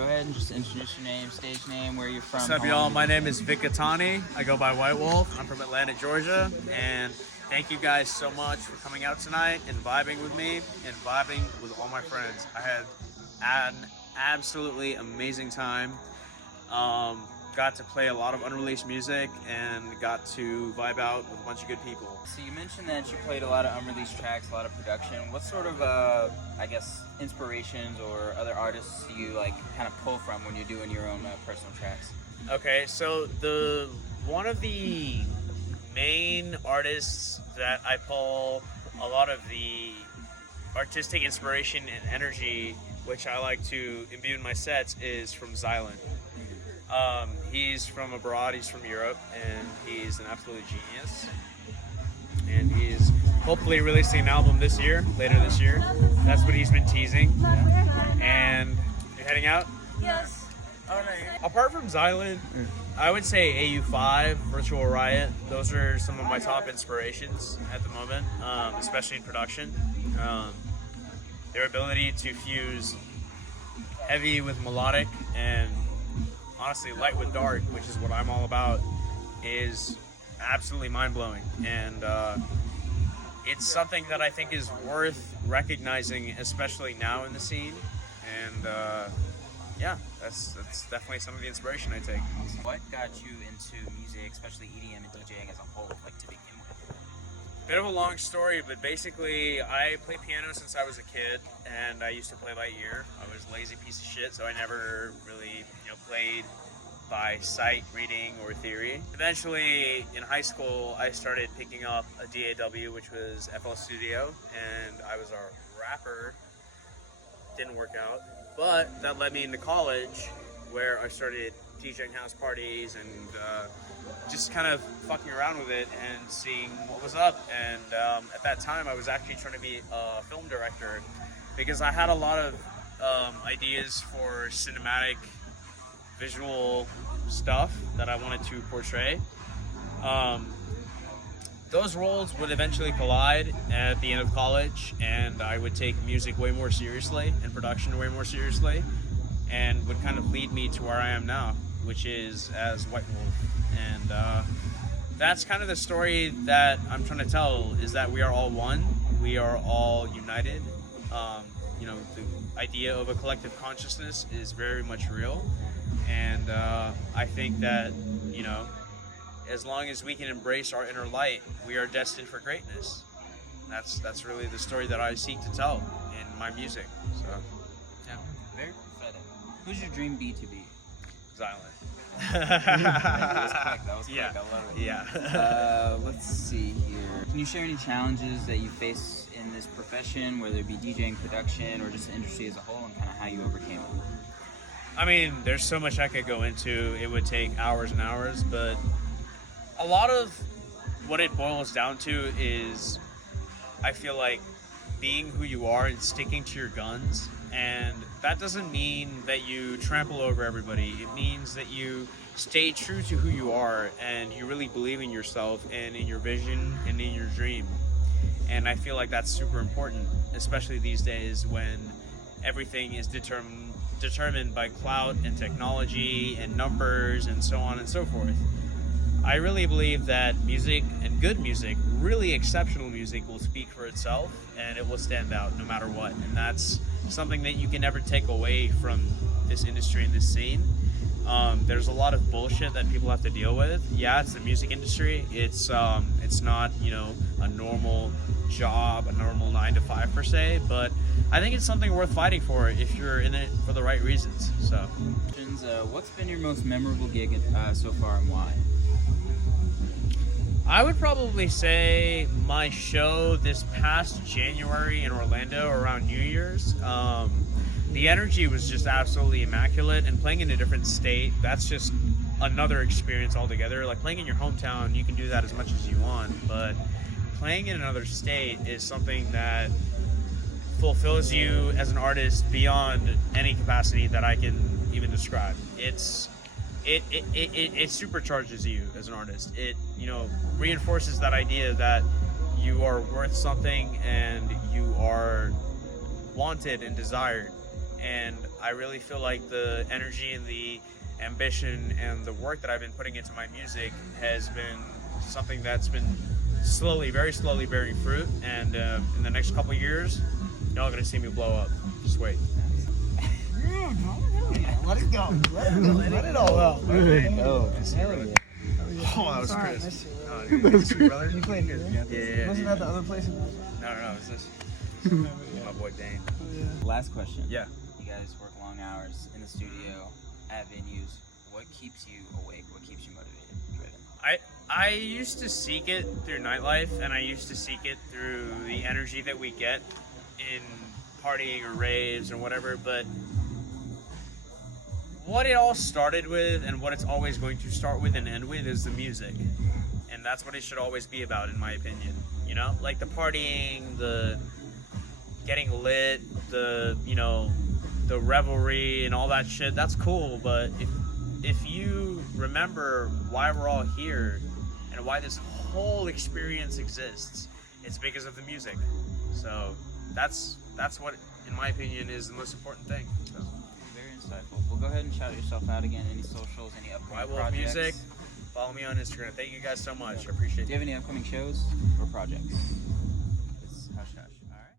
go ahead and just introduce your name, stage name, where you're from. What's up, y'all? My name is Vic Gattani. I go by WyteWolf. I'm from Atlanta, Georgia. And thank you guys so much for coming out tonight and vibing with me and vibing with all my friends. I had an absolutely amazing time. Got to play a lot of unreleased music and got to vibe out with a bunch of good people. So you mentioned that you played a lot of unreleased tracks, a lot of production. What sort of, I guess, inspirations or other artists do you like kind of pull from when you're doing your own personal tracks? Okay, so one of the main artists that I pull a lot of the artistic inspiration and energy, which I like to imbue in my sets, is from Xylent. He's from abroad, he's from Europe, and he's an absolute genius. And he's hopefully releasing an album later this year. That's what he's been teasing. And you're heading out? Yes. Oh, no. Apart from Xylent, I would say AU5, Virtual Riot. Those are some of my top inspirations at the moment, especially in production. Their ability to fuse heavy with melodic and honestly light with dark, which is what I'm all about, is absolutely mind-blowing. And it's something that I think is worth recognizing, especially now in the scene. And yeah, that's definitely some of the inspiration I take. What got you into music, especially EDM and DJing as a whole, like to begin with? Bit of a long story, but basically I played piano since I was a kid, and I used to play by ear. I was a lazy piece of shit, so I never really, played by sight, reading, or theory. Eventually, in high school, I started picking up a DAW, which was FL Studio, and I was a rapper. Didn't work out, but that led me into college, where I started DJing house parties and just kind of fucking around with it and seeing what was up. And at that time, I was actually trying to be a film director because I had a lot of ideas for cinematic visual stuff that I wanted to portray. Those roles would eventually collide at the end of college, and I would take music way more seriously and production way more seriously, and would kind of lead me to where I am now, which is as WyteWolf. And that's kind of the story that I'm trying to tell, is that we are all one, we are all united. The idea of a collective consciousness is very much real. And I think that, as long as we can embrace our inner light, we are destined for greatness. That's really the story that I seek to tell in my music. So, yeah. Very prophetic. Who's your dream B to be? Xylent. That was quick. Yeah. I love it. Yeah. Let's see here. Can you share any challenges that you face in this profession, whether it be DJing, production, or just the industry as a whole, and kind of how you overcame it? I mean, there's so much I could go into. It would take hours and hours, but a lot of what it boils down to is, I feel like, being who you are and sticking to your guns. And that doesn't mean that you trample over everybody. It means that you stay true to who you are and you really believe in yourself and in your vision and in your dream. And I feel like that's super important, especially these days when everything is determined by clout and technology and numbers and so on and so forth. I really believe that music, and good music, really exceptional music, will speak for itself and it will stand out no matter what. And that's something that you can never take away from this industry and this scene. There's a lot of bullshit that people have to deal with. Yeah, it's the music industry. It's not, a normal job, a normal 9 to 5 per se, but I think it's something worth fighting for if you're in it for the right reasons. So, what's been your most memorable gig so far, and why? I would probably say my show this past January in Orlando around New Year's. The energy was just absolutely immaculate, and playing in a different state, that's just another experience altogether. Like playing in your hometown, you can do that as much as you want, but playing in another state is something that fulfills you as an artist beyond any capacity that I can even describe. It supercharges you as an artist. It reinforces that idea that you are worth something and you are wanted and desired. and I really feel like the energy and the ambition and the work that I've been putting into my music has been something that's been very slowly bearing fruit, and in the next couple years, y'all are gonna see me blow up. Just wait. Let it go. Let it all out. Oh, Oh, that was Sorry, I Chris. missed you. Oh, dude, it's you, brother. You played here, yeah? Yeah. Wasn't that the other place? No, it's this. My boy Dane. Last question. Yeah. You guys work long hours in the studio, at venues. What keeps you awake? What keeps you motivated, driven? I used to seek it through nightlife, and I used to seek it through the energy that we get in partying or raves or whatever, but what it all started with and what it's always going to start with and end with is the music. And that's what it should always be about, in my opinion. You know, like the partying, the getting lit, the revelry and all that shit, that's cool, but if you remember why we're all here and why this whole experience exists, it's because of the music. So that's what, in my opinion, is the most important thing. So. Very insightful. Well, go ahead and shout yourself out again. Any socials, any upcoming WyteWolf projects? Music. Follow me on Instagram. Thank you guys so much. I appreciate it. Do you have any upcoming shows or projects?